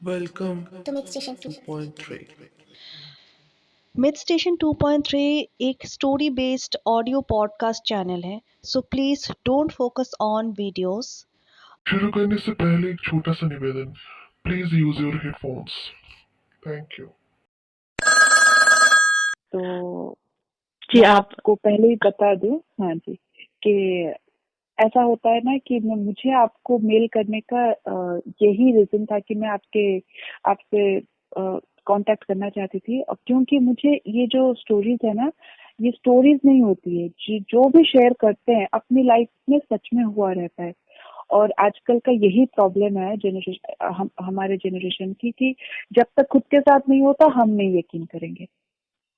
Welcome to Mid Station 2.3. Mid Station 2.3 एक story based audio podcast channel है, so please don't focus on videos. शुरू करने से पहले एक छोटा सा निवेदन, please use your headphones. Thank you. तो जी मैं आप आपको पहले ही बता दूं, हाँ जी, कि ऐसा होता है ना कि मुझे आपको मेल करने का यही रीजन था कि मैं आपसे कांटेक्ट करना चाहती थी। और क्योंकि मुझे ये जो स्टोरीज है ना, ये स्टोरीज नहीं होती है, जो भी शेयर करते हैं अपनी लाइफ में सच में हुआ रहता है। और आजकल का यही प्रॉब्लम है जनरेशन हमारे जनरेशन की, कि जब तक खुद के साथ नहीं होता हम नहीं यकीन करेंगे।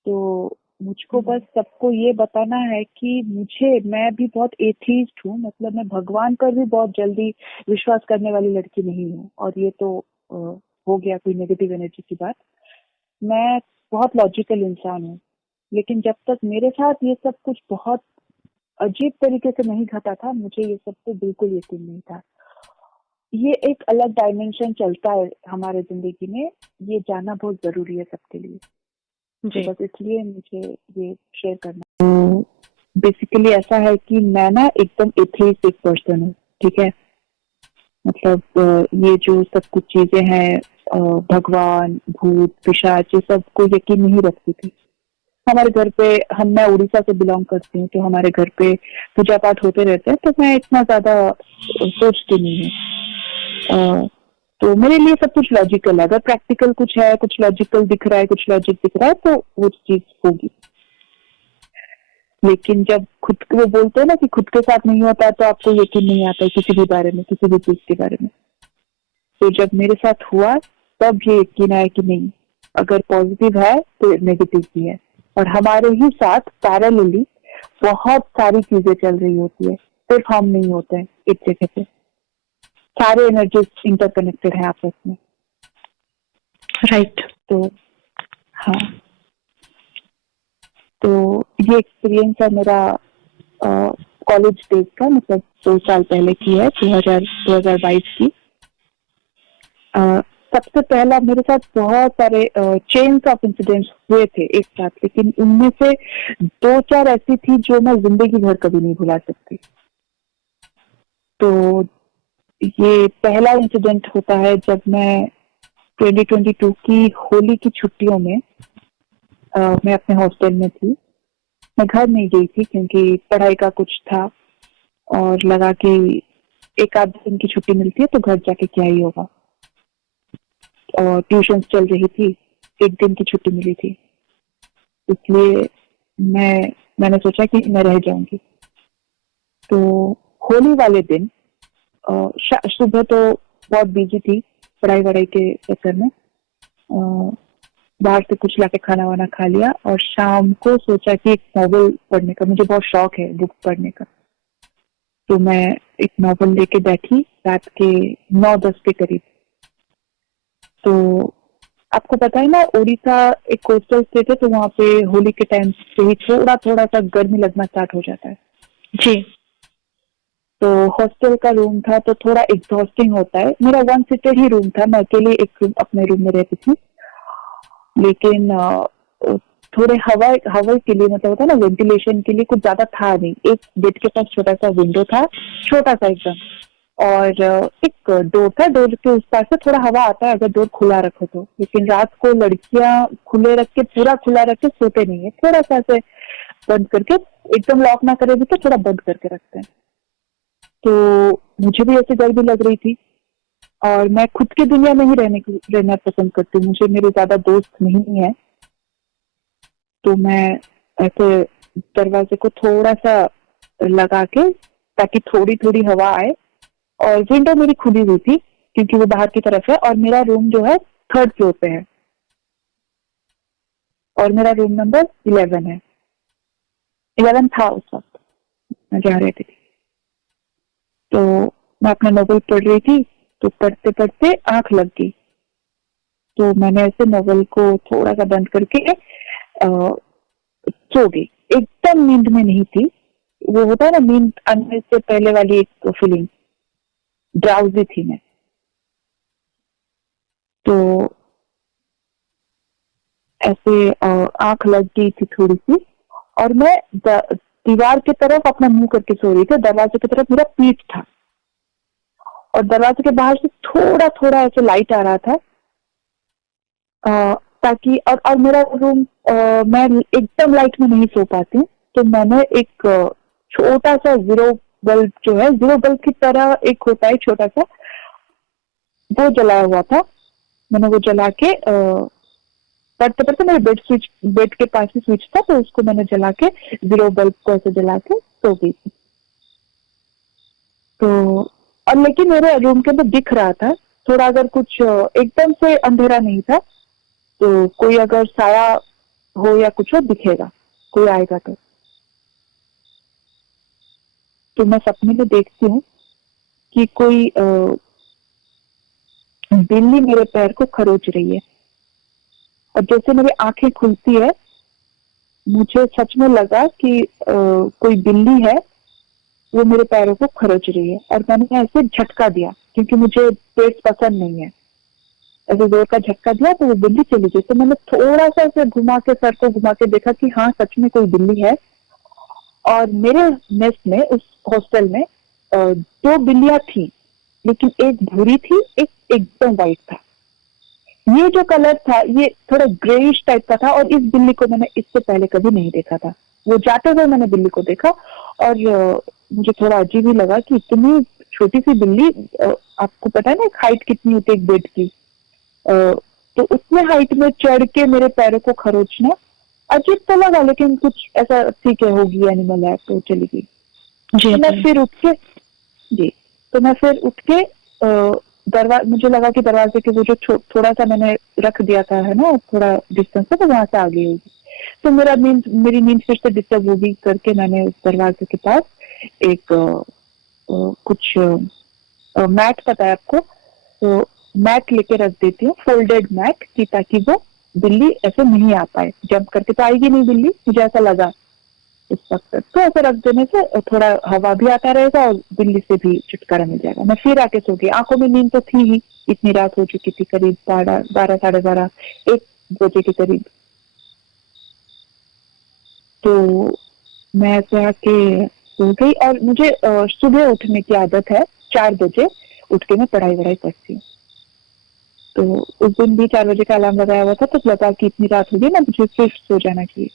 तो मुझको बस सबको ये बताना है कि मैं भी बहुत एथीस्ट हूँ, मतलब मैं भगवान पर भी बहुत जल्दी विश्वास करने वाली लड़की नहीं हूँ। और ये तो अ, हो गया कोई नेगेटिव एनर्जी की बात। मैं बहुत लॉजिकल इंसान हूँ, लेकिन जब तक मेरे साथ ये सब कुछ बहुत अजीब तरीके से नहीं घटा था, मुझे ये सब तो बिल्कुल यकीन नहीं था। ये एक अलग डायमेंशन चलता है हमारे जिंदगी में, ये जानना बहुत जरूरी है सबके लिए। तो जी बस इसलिए मुझे ये शेयर करना। तो बेसिकली ऐसा है कि मैं ना एकदम एथेइस्टिक पर्सन हूँ, ठीक है। मतलब ये जो सब कुछ चीजें हैं, भगवान, भूत, पिशाच, ये सब को यकीन नहीं रखती थी। हमारे घर पे, मैं उड़ीसा से बिलोंग करती हूँ, तो हमारे घर पे पूजा पाठ होते रहते हैं, तो मैं इतना ज्यादा सोचती नहीं हूँ। तो मेरे लिए सब कुछ लॉजिकल है। अगर प्रैक्टिकल कुछ है, कुछ लॉजिकल दिख रहा है, कुछ लॉजिक दिख रहा है, तो वो चीज होगी। लेकिन जब वो बोलते हैं ना कि खुद के साथ नहीं होता तो आपको यकीन नहीं आता है किसी भी बारे में, किसी भी चीज के बारे में। तो जब मेरे साथ हुआ तब ये यकीन आया कि नहीं, अगर पॉजिटिव है तो नेगेटिव भी है। और हमारे ही साथ पैरेलली बहुत सारी चीजें चल रही होती है, सिर्फ हम नहीं होते हैं एक जगह पे। सारे एनर्जीज इंटरकनेक्टेड है आपस में। राइट। तो हाँ, तो ये एक्सपीरियंस है मेरा कॉलेज डेज का, मतलब 2 साल पहले की है, 2022 की। सबसे पहला मेरे साथ बहुत सारे चेन्स ऑफ इंसिडेंट्स हुए थे एक साथ, लेकिन उनमें से 2-4 ऐसी थी जो मैं जिंदगी भर कभी नहीं भुला सकती। तो ये पहला इंसिडेंट होता है जब मैं 2022 की होली की छुट्टियों में मैं अपने हॉस्टल में थी। मैं घर नहीं गई थी क्योंकि पढ़ाई का कुछ था, और लगा कि एक आध दिन की छुट्टी मिलती है तो घर जाके क्या ही होगा। और ट्यूशन चल रही थी, एक दिन की छुट्टी मिली थी, इसलिए मैंने सोचा कि मैं रह जाऊंगी। तो होली वाले दिन सुबह तो बहुत बिजी थी पढ़ाई वढ़ाई के चक्कर में, बाहर से कुछ लाके खाना वाना खा लिया, और शाम को सोचा कि एक नॉवल पढ़ने का, मुझे बहुत शौक है बुक पढ़ने का। तो मैं एक नॉवल लेके बैठी रात के 9-10 के करीब। तो आपको पता है ना, उड़ीसा एक कोस्टल स्टेट है, तो वहाँ पे होली के टाइम से ही थोड़ा थोड़ा सा गर्मी लगना स्टार्ट हो जाता है। जी तो हॉस्टल का रूम था तो थोड़ा एग्जॉस्टिंग होता है। मेरा 1 सीटर ही रूम था, मैं अकेले एक रूम अपने रूम में रहती थी। लेकिन थोड़े हवा हवा के लिए, मतलब होता है ना वेंटिलेशन के लिए, कुछ ज्यादा था नहीं। एक बेड के पास छोटा सा विंडो था, छोटा सा एकदम, और एक डोर था। डोर के उस पास से थोड़ा हवा आता है अगर डोर खुला रखो तो। लेकिन रात को लड़कियां खुले रख के, पूरा खुला रख के सोते नहीं है, थोड़ा सा ऐसे बंद करके, एकदम लॉक ना करे भी तो थोड़ा बंद करके रखते हैं। तो मुझे भी ऐसे डर भी लग रही थी, और मैं खुद की दुनिया में ही रहना पसंद करती हूँ, मुझे मेरे ज्यादा दोस्त नहीं है। तो मैं ऐसे दरवाजे को थोड़ा सा लगा के, ताकि थोड़ी थोड़ी हवा आए। और विंडो मेरी खुली हुई थी क्योंकि वो बाहर की तरफ है, और मेरा रूम जो है 3rd फ्लोर पे है, और मेरा रूम नंबर 11 है। 11 था उस वक्त मैं जहाँ रहती थी। तो मैं अपना नॉवल पढ़ रही थी, तो पढ़ते पढ़ते आंख लग गई। तो मैंने ऐसे नॉवल को थोड़ा सा बंद करके सो गई। एकदम नींद में नहीं थी, वो होता है ना नींद आने से पहले वाली एक फीलिंग, ड्राउजी थी मैं। तो ऐसे आंख लग गई थी थोड़ी सी, और मैं दीवार की तरफ अपना मुंह करके सो रही थी। दरवाजे की तरफ मेरा पीठ था और दरवाजे के बाहर से थोड़ा थोड़ा ऐसे लाइट आ रहा था, ताकि और मेरा रूम, मैं एकदम लाइट में नहीं सो पाती हूँ, तो मैंने एक छोटा सा जीरो बल्ब जो है, जीरो बल्ब की तरह एक होता है छोटा सा, वो जलाया हुआ था। मैंने वो जला के पढ़ते पढ़ते, मेरे बेड के पास ही स्विच था, तो उसको मैंने जला के, जीरो बल्ब को ऐसे जला के सो गई थी। तो और लेकिन मेरे रूम के अंदर दिख रहा था थोड़ा, अगर कुछ एकदम से अंधेरा नहीं था, तो कोई अगर साया हो या कुछ हो दिखेगा, कोई आएगा तो मैं सपने में देखती हूँ कि कोई बिल्ली मेरे पैर को खरोच रही है, और जैसे मेरी आंखें खुलती है, मुझे सच में लगा कि कोई बिल्ली है, वो मेरे पैरों को खरोच रही है। और मैंने ऐसे झटका दिया, क्योंकि मुझे पेट पसंद नहीं है, ऐसे जोर का झटका दिया, तो वो बिल्ली चली गई। तो मैंने थोड़ा सा ऐसे घुमा के, सर को घुमा के देखा कि हाँ, सच में कोई बिल्ली है। और मेरे नेस्ट में, उस हॉस्टल में, दो बिल्लियां थी, लेकिन एक भूरी थी, एक एकदम वाइट था। ये जो कलर था, ये थोड़ा ग्रेइश टाइप का था, और इस बिल्ली को मैंने इससे पहले कभी नहीं देखा था। वो जाते हुए मैंने बिल्ली को देखा, और मुझे थोड़ा अजीब ही लगा कि इतनी छोटी सी बिल्ली, आपको पता है ना हाइट कितनी होती है एक बेड की, तो उतने हाइट में चढ़ के मेरे पैरों को खरोचना अजीब तो लगा, लेकिन कुछ ऐसा ठीक है, होगी, एनिमल है, तो चली गई। जी तो मैं जी फिर उठ के, जी, तो मैं फिर उठ के मुझे लगा कि दरवाजे के वो जो थोड़ा सा मैंने रख दिया था, है ना, थोड़ा डिस्टेंस पे, तो वहां से आ गई होगी। तो मेरी नींद फिर से डिस्टर्ब होगी करके, मैंने उस दरवाजे के पास एक कुछ मैट, पता है आपको, तो मैट लेके रख देती हूँ, फोल्डेड मैट, की ताकि वो बिल्ली ऐसे नहीं आ पाए। जंप करके तो आएगी नहीं बिल्ली, मुझे ऐसा लगा इस वक्त। तो ऐसे रख देने से थोड़ा हवा भी आता रहेगा, और बिल्ली से भी छुटकारा मिल जाएगा। मैं फिर आके सो गई। आंखों में नींद तो थी ही, इतनी रात हो चुकी थी, करीब 12, 12, 12:30, 1 बजे के करीब। तो मैं ऐसे आके सो गई, और मुझे सुबह उठने की आदत है, 4 बजे उठ के मैं पढ़ाई वढ़ाई करती हूँ। तो उस दिन भी 4 बजे का अलार्म लगाया हुआ था, तो लगा कि इतनी रात हो गई ना, मुझे फिर सो जाना चाहिए।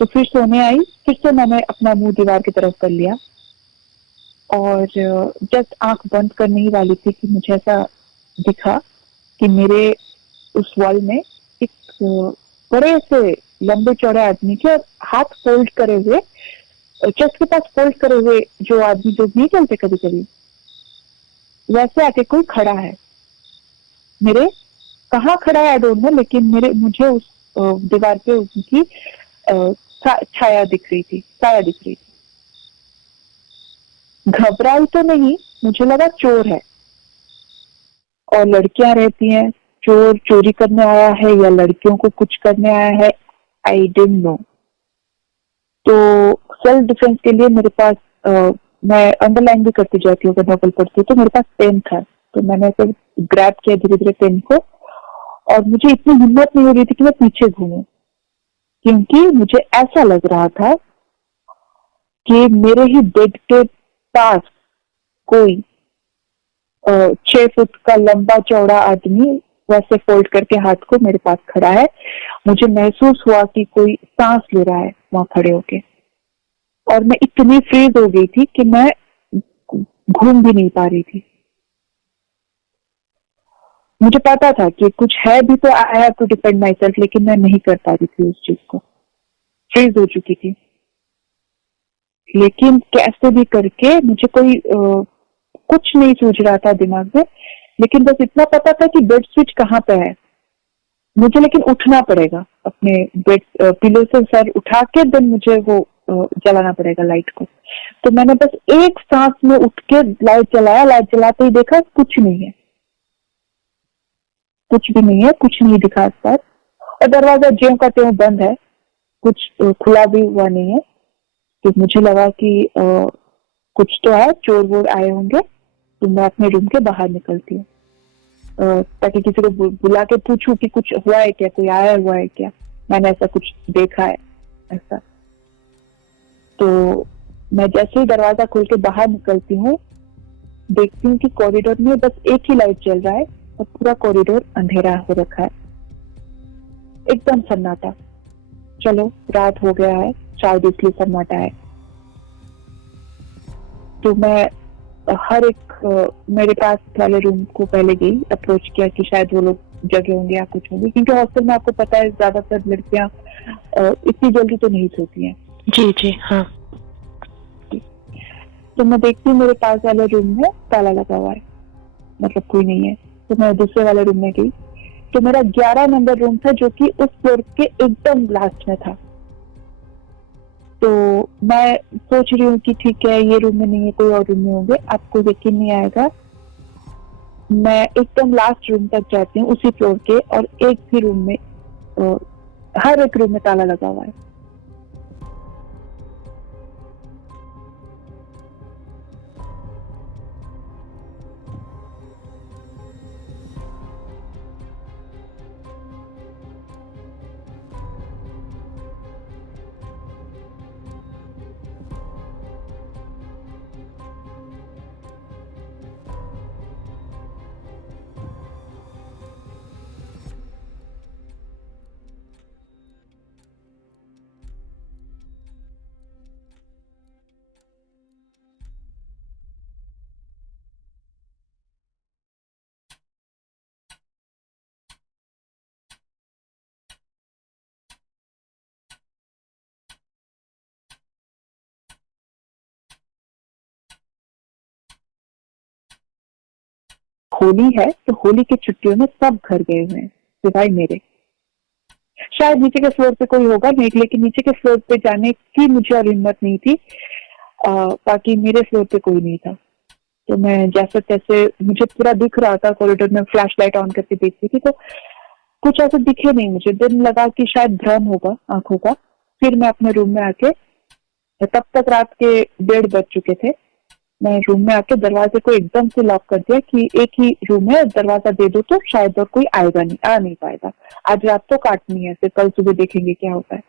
तो फिर सोने आई, फिर से मैंने अपना मुंह दीवार की तरफ कर लिया, और जस्ट आंख बंद करने ही वाली थी कि मुझे ऐसा दिखा कि मेरे उस वॉल में एक बड़े से लंबे चौड़े आदमी के, और हाथ फोल्ड करे हुए, चेस्ट के पास फोल्ड करे हुए, जो आदमी जो नहीं चलते कभी कभी, वैसे आके कोई खड़ा है मेरे, कहाँ खड़ा है आई डोंट नो, लेकिन मुझे उस दीवार पे उनकी छाया दिख रही थी, साया दिख रही थी। घबराई तो नहीं, मुझे लगा चोर है, और लड़कियां रहती हैं, चोर चोरी करने आया है या लड़कियों को कुछ करने आया है, आई डिडंट नो। तो सेल्फ डिफेंस के लिए मेरे पास, मैं अंडरलाइन भी करती जाती हूँ अगर नॉवल पढ़ती हूँ, तो मेरे पास पेन था, तो मैंने फिर ग्रैब किया धीरे धीरे पेन को, और मुझे इतनी हिम्मत नहीं हो रही थी कि मैं पीछे घूमूं, क्योंकि मुझे ऐसा लग रहा था कि मेरे ही बेड के पास कोई 6 फुट का लंबा चौड़ा आदमी वैसे फोल्ड करके हाथ को मेरे पास खड़ा है। मुझे महसूस हुआ कि कोई सांस ले रहा है वहां खड़े होके, और मैं इतनी फ्रीज हो गई थी कि मैं घूम भी नहीं पा रही थी। मुझे पता था कि कुछ है भी, तो I have to defend myself, लेकिन मैं नहीं कर पा रही थी उस चीज को, फ्रीज हो चुकी थी। लेकिन कैसे भी करके मुझे कोई कुछ नहीं सूझ रहा था दिमाग में, लेकिन बस इतना पता था कि बेड स्विच कहाँ पे है मुझे, लेकिन उठना पड़ेगा, अपने बेड पिलो से सर उठा के देन मुझे वो जलाना पड़ेगा लाइट को। तो मैंने बस एक सांस में उठ के लाइट जलाया, लाइट जलाते ही देखा कुछ नहीं है, कुछ भी नहीं है, कुछ नहीं दिखा आस पास, और दरवाजा ज्यों का त्यों बंद है, कुछ खुला भी हुआ नहीं है। तो मुझे लगा कि कुछ तो है, चोर वोर आए होंगे, तो मैं अपने रूम के बाहर निकलती हूँ। ताकि किसी को बुला के पूछूं कि कुछ हुआ है क्या, कोई आया हुआ है क्या, मैंने ऐसा कुछ देखा है ऐसा। तो मैं जैसे ही दरवाजा खोल के बाहर निकलती हूँ, देखती हूँ कि कॉरिडोर में बस एक ही लाइट जल रहा है और पूरा कॉरिडोर अंधेरा हो रखा है, एकदम सन्नाटा। चलो रात हो गया है, शायद इसलिए सन्नाटा है। तो मैं हर एक मेरे पास वाले रूम को पहले गई, अप्रोच किया कि शायद वो लोग जगे होंगे या कुछ होंगे, क्योंकि हॉस्टल में आपको पता है ज्यादातर लड़कियां इतनी जल्दी तो नहीं सोती हैं। जी जी हाँ। तो मैं देखती हूँ मेरे पास वाले रूम में ताला लगा हुआ है, मतलब कोई नहीं है। तो मैं दूसरे वाले रूम में गई, तो मेरा 11 नंबर रूम था जो कि उस फ्लोर के एकदम लास्ट में था। तो मैं सोच रही हूँ कि ठीक है ये रूम में नहीं है, कोई और रूम में होंगे, आपको यकीन नहीं आएगा, मैं एकदम लास्ट रूम तक जाती हूँ उसी फ्लोर के, और एक भी रूम में हर एक रूम में ताला लगा हुआ है। होली है तो होली की छुट्टियों में सब घर गए हुए हैं सिवाय मेरे। शायद नीचे के फ्लोर पे कोई होगा नहीं, लेकिन नीचे के फ्लोर पे जाने की मुझे और हिम्मत नहीं थी। बाकी मेरे फ्लोर पे कोई नहीं था। तो मैं जैसे तैसे, मुझे पूरा दिख रहा था, कॉरिडोर में फ्लैश लाइट ऑन करके देखती थी, तो कुछ ऐसा दिखे नहीं मुझे। दिन लगा कि शायद भ्रम होगा आंखों का। फिर मैं अपने रूम में आके, तब तक रात के 1:30 बज चुके थे, मैं रूम में आके दरवाजे को एकदम से लॉक कर दिया कि एक ही रूम है, दरवाजा दे दो तो शायद और कोई आएगा नहीं, आ नहीं पाएगा, आज रात तो काटनी है, फिर कल सुबह देखेंगे क्या होता है।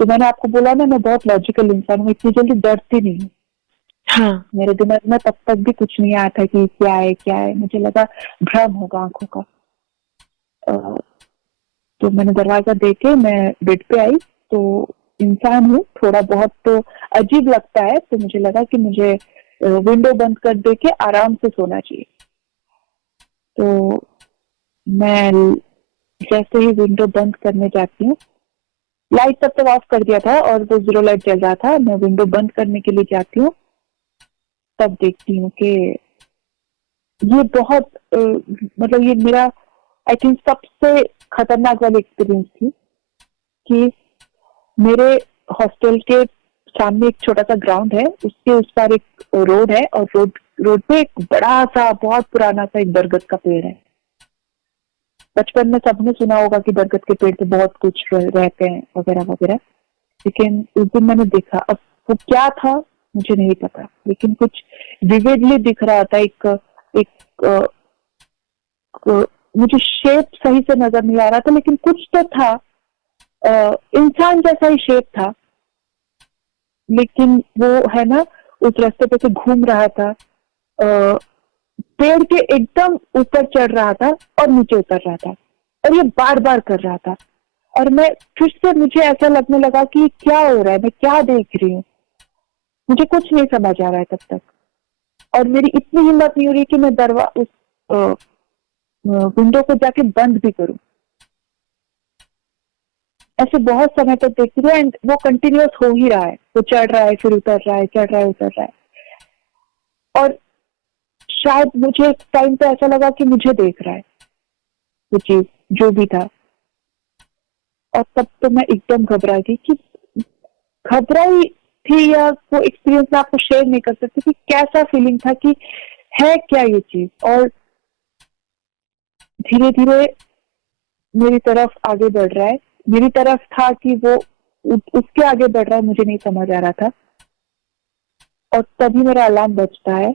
तो मैंने आपको बोला ना, मैं बहुत लॉजिकल इंसान हूँ, इतनी जल्दी डरती नहीं हूँ। हाँ। मेरे दिमाग में तब तक भी कुछ नहीं आया था कि क्या है क्या है, मुझे लगा भ्रम होगा आंखों का। तो मैंने दरवाजा देके मैं बेड पे आई। तो इंसान हूँ, थोड़ा बहुत तो अजीब लगता है, तो मुझे लगा कि मुझे विंडो बंद कर दे के आराम से सोना चाहिए। तो मैं जैसे ही विंडो बंद करने जाती हूँ, लाइट तब तक ऑफ कर दिया था और वो 0 लाइट चल रहा था, मैं विंडो बंद करने के लिए जाती हूँ, तब देखती हूँ कि ये बहुत मतलब ये मेरा आई थिंक सबसे खतरनाक वाली एक्सपीरियंस थी कि मेरे हॉस्टल के सामने एक छोटा सा ग्राउंड है, उसके उस पार एक रोड है, और रोड पे एक बड़ा सा बहुत पुराना सा एक बरगद का पेड़ है। बचपन में सबने सुना होगा कि बरगद के पेड़ पे बहुत कुछ रहते हैं वगैरह वगैरह, लेकिन उस दिन मैंने देखा। अब वो क्या था मुझे नहीं पता, लेकिन कुछ विविडली दिख रहा था। एक मुझे शेप सही से नजर नहीं आ रहा था, लेकिन कुछ तो था, इंसान जैसा ही शेप था, लेकिन वो है ना उस रास्ते पे से घूम रहा था, पेड़ के एकदम ऊपर चढ़ रहा था और नीचे उतर रहा था, और ये बार बार कर रहा था। और मैं फिर से, मुझे ऐसा लगने लगा कि क्या हो रहा है, मैं क्या देख रही हूँ, मुझे कुछ नहीं समझ आ रहा है तब तक। और मेरी इतनी हिम्मत नहीं हो रही कि मैं उस विंडो को जाके बंद भी करूं। ऐसे बहुत समय तक देखती रही, एंड वो कंटिन्यूअस हो ही रहा है, वो चढ़ रहा है फिर उतर रहा है, चढ़ रहा है उतर रहा है। और शायद मुझे एक टाइम पे ऐसा लगा कि मुझे देख रहा है वो चीज, जो भी था। और तब तो मैं एकदम घबरा गई, कि घबराई थी या वो एक्सपीरियंस मैं आपको शेयर नहीं कर सकती कि कैसा फीलिंग था, कि है क्या ये चीज। और धीरे धीरे मेरी तरफ आगे बढ़ रहा है, मेरी तरफ था कि वो उसके आगे बढ़ रहा है, मुझे नहीं समझ आ रहा था। और तभी मेरा अलार्म बजता है,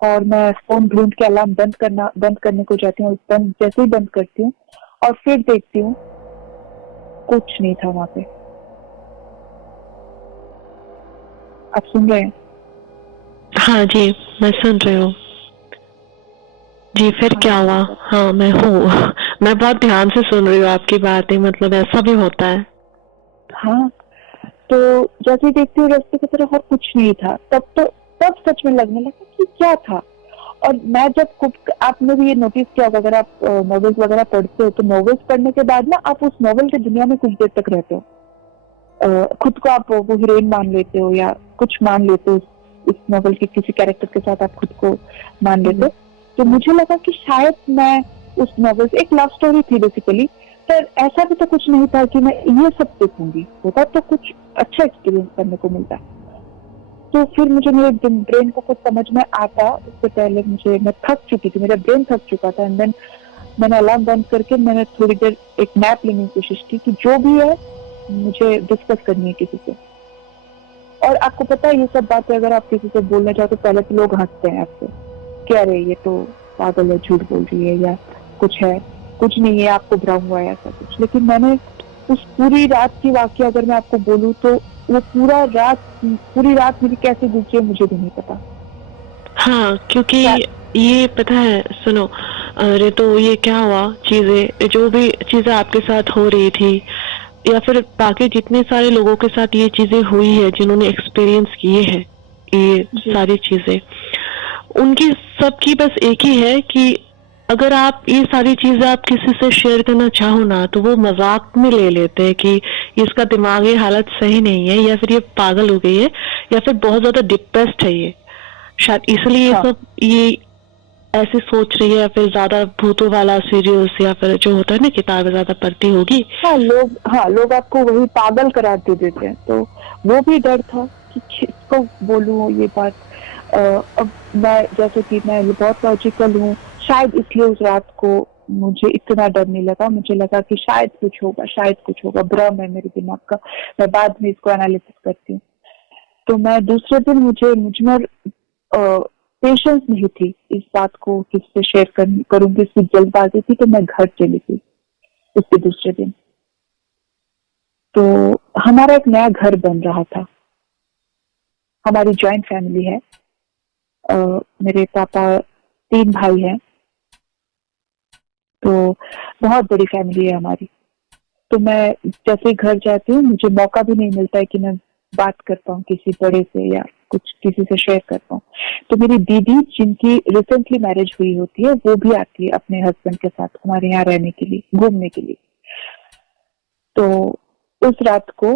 और मैं फोन ढूंढ के अलार्म बंद करने को जाती हूँ, जैसे ही बंद करती हूँ और फिर देखती हूँ कुछ नहीं था वहां पे। आप सुन रहे हैं? हाँ जी, मैं सुन रही हूँ जी। फिर क्या हुआ? हाँ, मैं हूँ। मैं बहुत ध्यान से सुन रही हूँ आपकी बातें, मतलब ऐसा भी होता है। हाँ, तो जैसे ही देखती हूँ रास्ते की तरफ और कुछ नहीं था, तब सच में लगने लगा कि क्या था। और मैं जब आपने भी ये नोटिस किया होगा, अगर आप नॉवेल्स वगैरह पढ़ते हो तो नॉवेल्स पढ़ने के बाद ना आप उस नॉवेल की दुनिया में कुछ देर तक रहते हो, खुद को आप वो हीरोइन मान लेते हो या कुछ मान लेते हो, इस नॉवेल के किसी कैरेक्टर के साथ आप खुद को मान लेते हो। तो मुझे लगा कि शायद मैं उस नॉवेल से, एक लव स्टोरी थी बेसिकली, पर ऐसा भी तो कुछ नहीं था कि मैं ये सब देखूंगी, होता तो कुछ अच्छा एक्सपीरियंस करने को मिलता। तो फिर मुझे मेरे ब्रेन को कुछ समझ में आता, उससे पहले मैं थक चुकी थी, मेरा ब्रेन थक चुका था। एंड देन मैंने अलार्म बंद करके मैंने थोड़ी देर एक नैप लेने की कोशिश की कि जो भी है मुझे डिस्कस करनी है किसी से। और आपको पता है ये सब बातें अगर आप किसी से बोलना चाहो तो पहले तो लोग हंसते हैं आपसे, क्या रे ये तो पागल है, झूठ बोल रही है, या कुछ नहीं है, आपको भ्रम हुआ है, ऐसा कुछ। लेकिन मैंने उस पूरी रात की वाकया अगर मैं आपको बोलूं तो वो पूरी रात मेरी कैसे गुजरी मुझे भी नहीं पता। हाँ, क्योंकि ये पता है, सुनो, अरे तो ये क्या हुआ, चीजें जो भी चीजें आपके साथ हो रही थी या फिर बाकी जितने सारे लोगों के साथ ये चीजें हुई है जिन्होंने एक्सपीरियंस किए हैं ये सारी चीजें, उनकी सबकी बस एक ही है कि अगर आप ये सारी चीजें आप किसी से शेयर करना चाहो ना तो वो मजाक में ले लेते हैं कि इसका दिमागी हालत सही नहीं है, या फिर ये पागल हो गई है, या फिर बहुत ज्यादा डिप्रेस्ड है ये, शायद इसलिए ये सब ये ऐसे सोच रही है, या फिर ज्यादा भूतों वाला सीरियल्स या फिर जो होता है ना किताबें ज्यादा पढ़ती होगी। लोग आपको वही पागल करार दे देते हैं। तो वो भी डर था कि किसको बोलूं ये बात। अब मैं जैसे कि मैं बहुत लॉजिकल हूँ, शायद इसलिए उस रात को मुझे इतना डर नहीं लगा। मुझे लगा कि शायद कुछ होगा, भ्रम है मेरे दिमाग का, मैं बाद में इसको एनालिसिस करती हूँ। तो मैं दूसरे दिन मुझ में पेशेंस नहीं थी इस बात को किससे शेयर करूंगी, इसकी जल्दबाजी थी, तो मैं घर चली गई उसके दूसरे दिन। तो हमारा एक नया घर बन रहा था, हमारी जॉइंट फैमिली है, मेरे पापा 3 भाई हैं, तो बहुत बड़ी फैमिली है हमारी। तो मैं जैसे घर जाती हूँ मुझे मौका भी नहीं मिलता है कि मैं बात कर पाऊँ किसी बड़े से या कुछ किसी से शेयर कर पाऊँ। तो मेरी दीदी जिनकी रिसेंटली मैरिज हुई होती है वो भी आती है अपने हस्बैंड के साथ हमारे यहाँ रहने के लिए, घूमने के लिए। तो उस रात को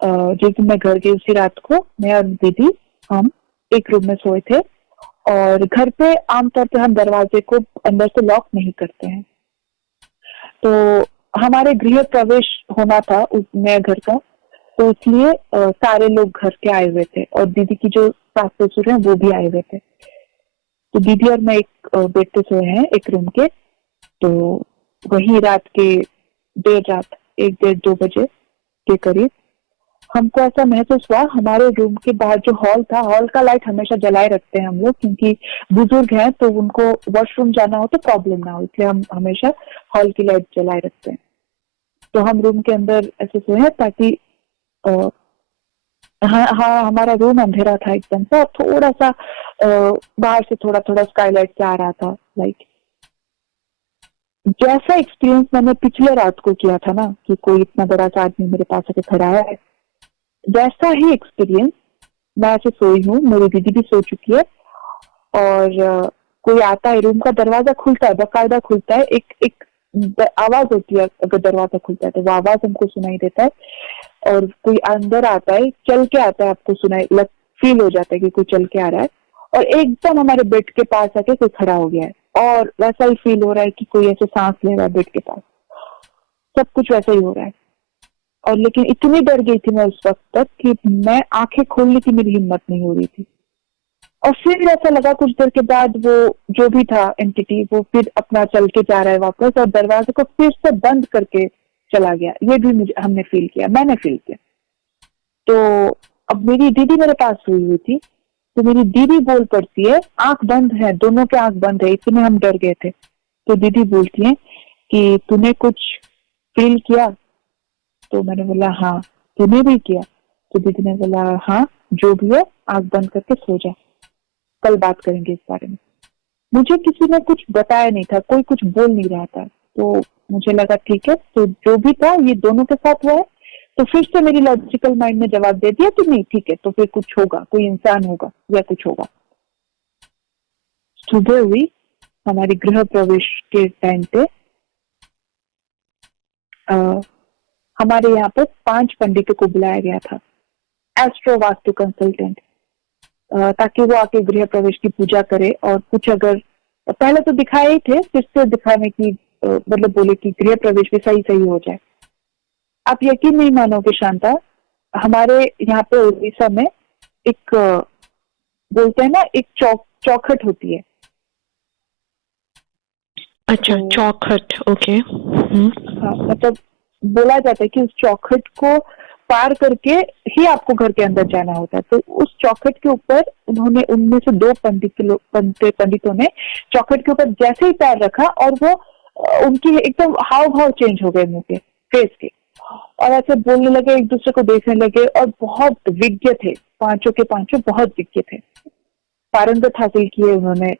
जिस दिन मैं घर गई उसी रात को मैं और दीदी हम एक रूम में सोए थे। और घर पे आमतौर पे हम दरवाजे को अंदर से लॉक नहीं करते हैं। तो हमारे गृह प्रवेश होना था उस नए घर का, तो इसलिए सारे लोग घर के आए हुए थे और दीदी की जो सास ससुर हैं वो भी आए हुए थे। तो दीदी और मैं एक बेड पे सोए हैं एक रूम के। तो वही रात के देर रात 1-1:30-2 बजे के करीब हमको ऐसा महसूस हुआ, हमारे रूम के बाहर जो हॉल था, हॉल का लाइट हमेशा जलाए रखते हैं हम लोग क्योंकि बुजुर्ग हैं तो उनको वॉशरूम जाना हो तो प्रॉब्लम ना हो, इसलिए हम हमेशा हॉल की लाइट जलाए रखते हैं। तो हम रूम के अंदर ऐसे सोए हैं ताकि हाँ हमारा रूम अंधेरा था एकदम से, और थोड़ा सा बाहर से थोड़ा थोड़ा स्काईलाइट से आ रहा था लाइट। जैसा एक्सपीरियंस मैंने पिछले रात को किया था ना कि कोई इतना बड़ा सा आदमी मेरे पास आके खड़ा है, वैसा ही एक्सपीरियंस मैं ऐसे सोई हूँ, मेरी दीदी भी सो चुकी है और कोई आता है, रूम का दरवाजा खुलता है, बाकायदा खुलता है, एक आवाज होती है अगर दरवाजा खुलता है तो वो आवाज हमको सुनाई देता है और कोई अंदर आता है, चल के आता है, आपको सुनाई फील हो जाता है कि कोई चल के आ रहा है और एकदम हमारे बेड के पास आके कोई खड़ा हो गया है और वैसा ही फील हो रहा है कि कोई ऐसे सांस ले रहा है बेड के पास, सब कुछ वैसा ही हो रहा है। और लेकिन इतनी डर गई थी मैं उस वक्त तक कि मैं आंखें खोलने की मेरी हिम्मत नहीं हो रही थी। और फिर ऐसा लगा कुछ देर के बाद वो जो भी था एंटिटी वो फिर अपना चल के जा रहा है वापस और दरवाजे को फिर से बंद करके चला गया। ये भी मैंने फील किया। तो अब मेरी दीदी मेरे पास हुई थी तो मेरी दीदी बोल पड़ती है, आंख बंद है, दोनों के आंख बंद है, इतने हम डर गए थे। तो दीदी बोलती है कि तूने कुछ फील किया? तो मैंने बोला हाँ। तूने भी किया? तो दीदी ने बोला हाँ, जो भी है आंख बंद करके सो जा, कल बात करेंगे इस बारे में। मुझे किसी ने कुछ बताया नहीं था, कोई कुछ बोल नहीं रहा था, तो मुझे लगा ठीक है, तो जो भी था ये दोनों के साथ हुआ है। तो फिर से मेरी लॉजिकल माइंड ने जवाब दे दिया कि नहीं ठीक है, तो फिर कुछ होगा, कोई इंसान होगा या कुछ होगा। सुबह हुई, हमारी गृह प्रवेश के टाइम पे हमारे यहाँ पे 5 पंडितों को बुलाया गया था, एस्ट्रो वास्तु कंसल्टेंट, ताकि वो आके गृह प्रवेश की पूजा करे और कुछ अगर पहले तो दिखाए ही थे, फिर से दिखाने की मतलब बोले कि गृह प्रवेश भी सही सही हो जाए। आप यकीन नहीं मानोगे शांता, हमारे यहाँ पे उड़ीसा में एक बोलते हैं ना, एक चौखट होती है। अच्छा, तो चौखट, ओके। हाँ, मतलब बोला जाता है कि उस चौखट को पार करके ही आपको घर के अंदर जाना होता है। तो उस चौखट के ऊपर उन्होंने, उनमें से 2 पंडितों ने चौखट के ऊपर जैसे ही पैर रखा और वो उनकी एकदम हाव भाव चेंज हो गए मुंह के, फेस के, और ऐसे बोलने लगे, एक दूसरे को देखने लगे और बहुत विज्ञ थे, पांचों के पांचों बहुत विज्ञ थे, पारंगत हासिल किए उन्होंने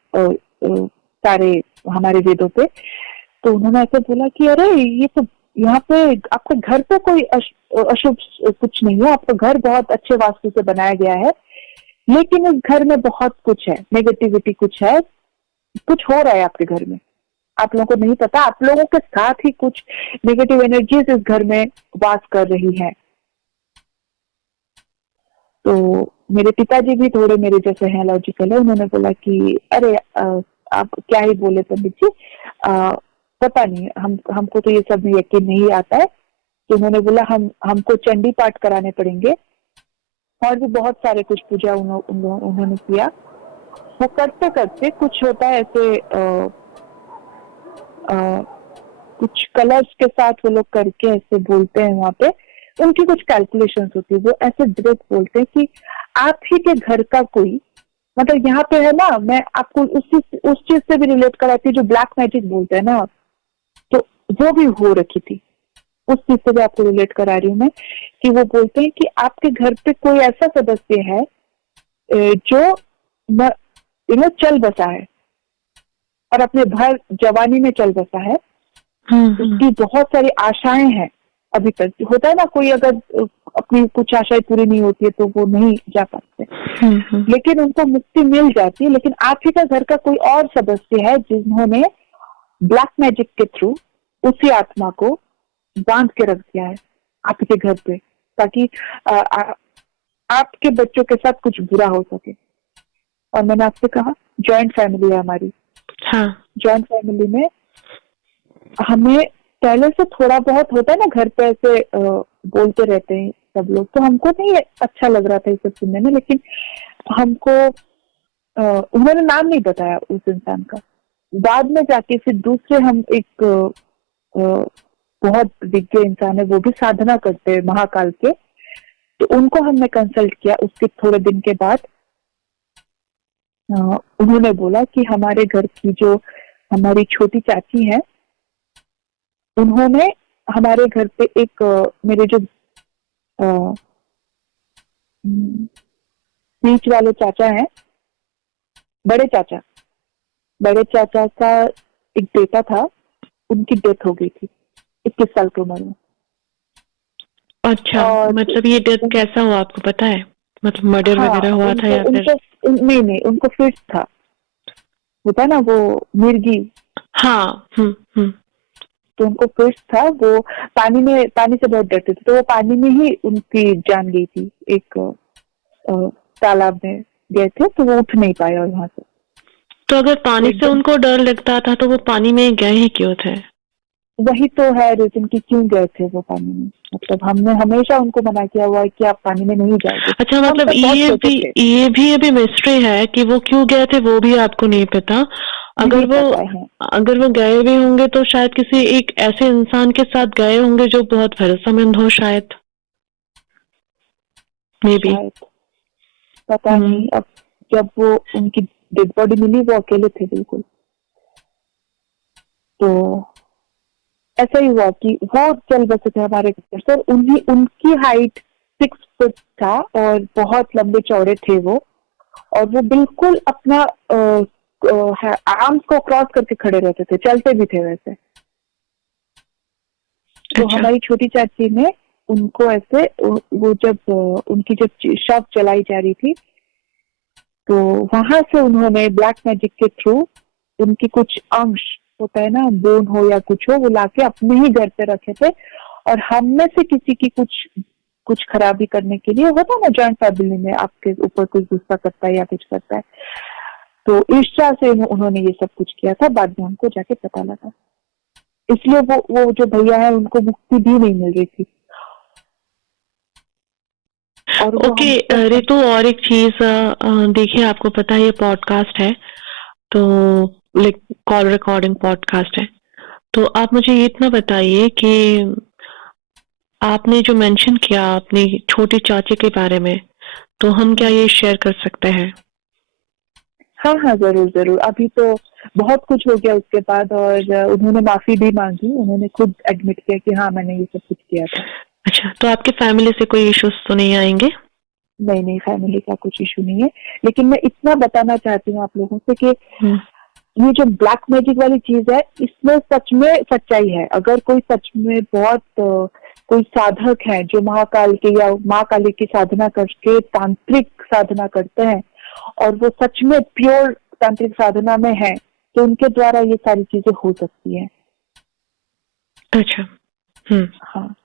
सारे हमारे वेदों पे। तो उन्होंने ऐसे बोला कि अरे ये तो यहाँ पे आपके घर पे कोई अशुभ कुछ नहीं है, आपका घर बहुत अच्छे वास्तु से बनाया गया है, लेकिन इस घर में बहुत कुछ है, नेगेटिविटी कुछ है, कुछ हो रहा है आपके घर में, आप लोगों को नहीं पता, आप लोगों के साथ ही कुछ नेगेटिव एनर्जीज इस घर में वास कर रही है। तो मेरे पिताजी भी थोड़े मेरे जैसे हैं, लॉजिकल है, उन्होंने बोला कि अरे आप क्या ही बोले पंडित जी, पता नहीं, हमको तो ये सब यकीन नहीं आता है। तो उन्होंने बोला हमको चंडी पाठ कराने पड़ेंगे, और भी बहुत सारे कुछ पूजा उन्होंने किया। वो करते करते कुछ होता है ऐसे कुछ कलर्स के साथ वो लोग करके ऐसे बोलते हैं, वहां पे उनकी कुछ कैलकुलेशंस होती है, वो ऐसे डायरेक्ट बोलते हैं कि आप ही के घर का कोई, मतलब यहाँ पे है ना, मैं आपको उस चीज से भी रिलेट कराती हूँ जो ब्लैक मैजिक बोलते हैं ना, तो वो भी हो रखी थी, उस चीज से भी आपको रिलेट करा रही हूँ मैं, कि वो बोलते हैं कि आपके घर पे कोई ऐसा सदस्य है जो चल बसा है और अपने भर जवानी में चल बसा है, उसकी बहुत सारी आशाएं हैं। अभी तक होता है ना, कोई अगर अपनी कुछ आशाएं पूरी नहीं होती है तो वो नहीं जा पाते, लेकिन उनको मुक्ति मिल जाती है। लेकिन आप ही का घर का कोई और सदस्य है जिन्होंने ब्लैक मैजिक के थ्रू उसी आत्मा को बांध के रख दिया है आपके घर पे, ताकि आपके बच्चों के साथ कुछ बुरा हो सके। और मैंने आपसे कहा जॉइंट फैमिली है हमारी, जॉइंट फैमिली में हमें पहले से थोड़ा बहुत होता है ना, घर पे ऐसे बोलते रहते हैं सब लोग, तो हमको नहीं अच्छा लग रहा था ये सब सुनने में, लेकिन हमको उन्होंने नाम नहीं बताया उस इंसान का। बाद में जाके फिर दूसरे हम एक बहुत विज्ञ इंसान है, वो भी साधना करते हैं महाकाल के, तो उनको हमने कंसल्ट किया। उसके थोड़े दिन के बाद उन्होंने बोला कि हमारे घर की जो हमारी छोटी चाची है, उन्होंने हमारे घर पे एक मेरे जो बीच वाले चाचा हैं, बड़े चाचा का एक बेटा था, उनकी डेथ हो गई थी 21 साल की उम्र में। अच्छा, मतलब ये डेथ कैसा हुआ आपको पता है? मतलब मर्डर वगैरह हुआ था या फिर? नहीं, उनको फिट्स था, होता ना वो मिर्गी। हाँ। तो उनको फिट्स था, वो पानी से बहुत डरते थे, तो वो पानी में ही उनकी जान गई थी। एक तालाब में गए थे तो वो उठ नहीं पाए और वहां से। तो अगर पानी से उनको डर लगता था तो वो पानी में गए ही क्यों थे? वही तो है रीजन कि क्यों गए थे वो पानी में। मतलब हमने हमेशा उनको मना किया हुआ है कि आप पानी में नहीं जाओगे। अच्छा, मतलब ये भी अभी मिस्ट्री है कि वो क्यों गए थे, वो भी आपको नहीं पता। अगर वो गए भी होंगे तो शायद किसी एक ऐसे इंसान के साथ गए होंगे जो बहुत भरोसेमंद हो, शायद, मे बी, पता नहीं। अब जब वो उनकी डेड बॉडी मिली वो अकेले थे बिल्कुल। तो ऐसा ही हुआ कि वो चल बसे थे हमारे सर, उनकी हाइट 6 फुट था और बहुत लंबे चौड़े थे वो, और वो बिल्कुल अपना आर्म्स को क्रॉस करके खड़े रहते थे, चलते भी थे वैसे। तो अच्छा। हमारी छोटी चाची ने उनको ऐसे, वो जब उनकी जब शव जलाई जा रही थी तो वहां से उन्होंने ब्लैक मैजिक के थ्रू उनकी कुछ अंश होता है ना, बोन हो या कुछ हो, वो लाके अपने ही घर पे रखे थे। और हम में से किसी की कुछ खराबी करने के लिए, होता है ना जॉइंट फैमिली में आपके ऊपर कुछ गुस्सा करता है या कुछ करता है, तो ईर्ष्या से उन्होंने ये सब कुछ किया था। बाद में हमको जाके पता लगा, इसलिए वो जो भैया है उनको मुक्ति भी नहीं मिल रही थी। और वो ओके रितु, और एक चीज देखिए, आपको पता है ये पॉडकास्ट है, तो लाइक कॉल रिकॉर्डिंग पॉडकास्ट है, तो आप मुझे ये इतना बताइए कि आपने जो मेंशन किया अपनी छोटी चाची के बारे में, तो हम क्या ये शेयर कर सकते हैं? हाँ हाँ, जरूर जरूर। अभी तो बहुत कुछ हो गया उसके बाद, और उन्होंने माफी भी मांगी, उन्होंने खुद एडमिट किया कि हाँ मैंने ये सब कुछ किया था। अच्छा, तो आपके फैमिली से कोई इश्यूज तो नहीं आएंगे? नहीं नहीं, फैमिली का कुछ इशू नहीं है, लेकिन मैं इतना बताना चाहती हूँ आप लोगों से कि ये जो ब्लैक मैजिक वाली चीज है, इसमें सच में सच्चाई है। अगर कोई सच में बहुत कोई साधक है जो महाकाल के या माँ काली की साधना करके तांत्रिक साधना करते हैं, और वो सच में प्योर तांत्रिक साधना में है, तो उनके द्वारा ये सारी चीजें हो सकती है। अच्छा। हाँ,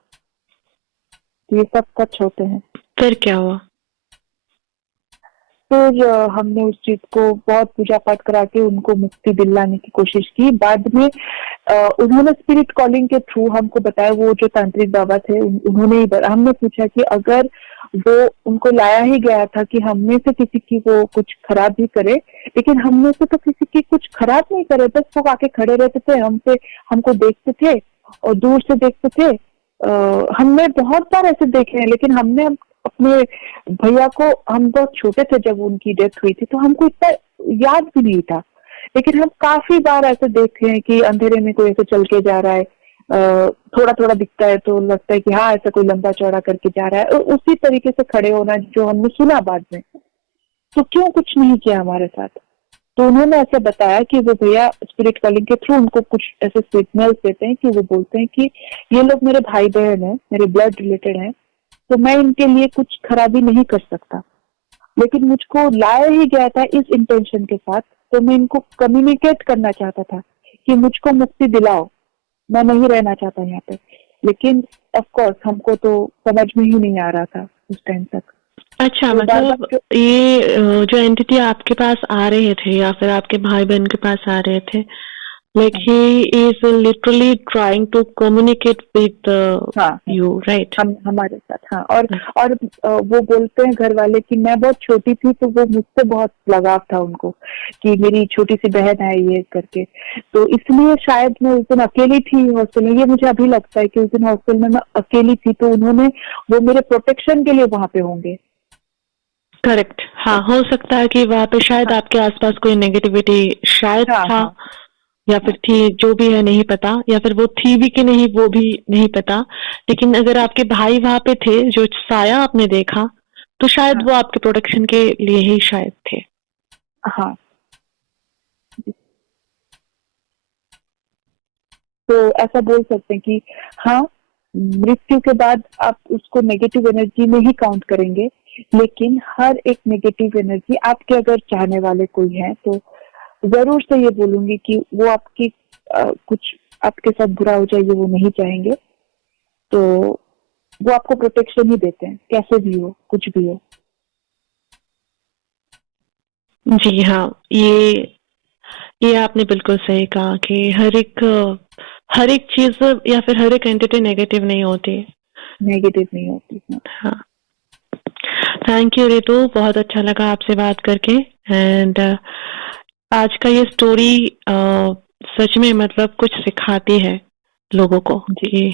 तो ये सब सच होते हैं। फिर क्या हुआ? फिर हमने उस चीज को बहुत पूजा पाठ करा के उनको मुक्ति दिलाने की कोशिश की। बाद में उन्होंने स्पिरिट कॉलिंग के थ्रू हमको बताया, वो जो तांत्रिक बाबा थे उन्होंने ही, हमने पूछा कि अगर वो उनको लाया ही गया था कि हम में से किसी की वो कुछ खराब भी करे, लेकिन हम में से तो किसी की कुछ खराब नहीं करे, बस वो आके खड़े रहते थे, हमको देखते थे और दूर से देखते थे। हमने बहुत बार ऐसे देखे हैं, लेकिन हमने अपने भैया को, हम बहुत छोटे थे जब उनकी डेथ हुई थी, तो हमको इतना याद भी नहीं था, लेकिन हम काफी बार ऐसे देखे हैं कि अंधेरे में कोई ऐसे चल के जा रहा है, थोड़ा थोड़ा दिखता है तो लगता है कि हाँ ऐसा कोई लंबा चौड़ा करके जा रहा है, उसी तरीके से खड़े होना जो हमने सुना बाद में। तो क्यों कुछ नहीं किया हमारे साथ? तो उन्होंने ऐसे बताया कि वो भैया स्पिरिट कॉलिंग के थ्रू उनको कुछ ऐसे सिग्नल्स देते हैं कि वो बोलते हैं कि ये लोग मेरे भाई बहन है, मेरे ब्लड रिलेटेड है, तो मैं इनके लिए कुछ खराबी नहीं कर सकता, लेकिन मुझको लाया ही गया था इस इंटेंशन के साथ, तो मैं इनको कम्युनिकेट करना चाहता था कि मुझको मुक्ति दिलाओ, मैं नहीं रहना चाहता यहाँ पे। लेकिन ऑफ कोर्स हमको तो समझ में ही नहीं आ रहा था उस टाइम तक। अच्छा, तो मतलब ये जो एंटिटी आपके पास आ रहे थे या फिर आपके भाई बहन के पास आ रहे थे, like he is literally trying to communicate with you, right? हमारे साथ, हाँ। और वो बोलते हैं घर वाले कि मैं बहुत छोटी थी तो वो मुझसे बहुत लगाव था उनको, कि मेरी छोटी सी बहन है ये करके, तो इसलिए शायद मैं उस दिन अकेली थी हॉस्टल में। ये मुझे अभी लगता है कि उस दिन हॉस्टल में मैं अकेली थी, तो उन्होंने वो मेरे प्रोटेक्शन के लिए वहां पे होंगे। करेक्ट, हाँ, हो सकता है कि वहाँ पे शायद आपके आसपास कोई नेगेटिविटी शायद था, या फिर थी, जो भी है नहीं पता, या फिर वो थी भी कि नहीं वो भी नहीं पता, लेकिन अगर आपके भाई वहां पे थे, जो साया आपने देखा, तो शायद वो आपके प्रोटेक्शन के लिए ही शायद थे। हाँ, तो ऐसा बोल सकते हैं कि हाँ, मृत्यु के बाद आप उसको नेगेटिव एनर्जी में ही काउंट करेंगे, लेकिन हर एक नेगेटिव एनर्जी आपके अगर चाहने वाले कोई है, तो जरूर से ये बोलूंगी कि वो आपकी कुछ आपके साथ बुरा हो जाए, वो नहीं चाहेंगे, तो वो आपको प्रोटेक्शन ही देते हैं, कैसे भी हो, कुछ भी हो। जी हाँ, ये आपने बिल्कुल सही कहा कि हर एक चीज या फिर हर एक एंटिटी नेगेटिव नहीं होती। हाँ, थैंक यू रितु, बहुत अच्छा लगा आपसे बात करके। एंड आज का ये स्टोरी सच में मतलब कुछ सिखाती है लोगों को कि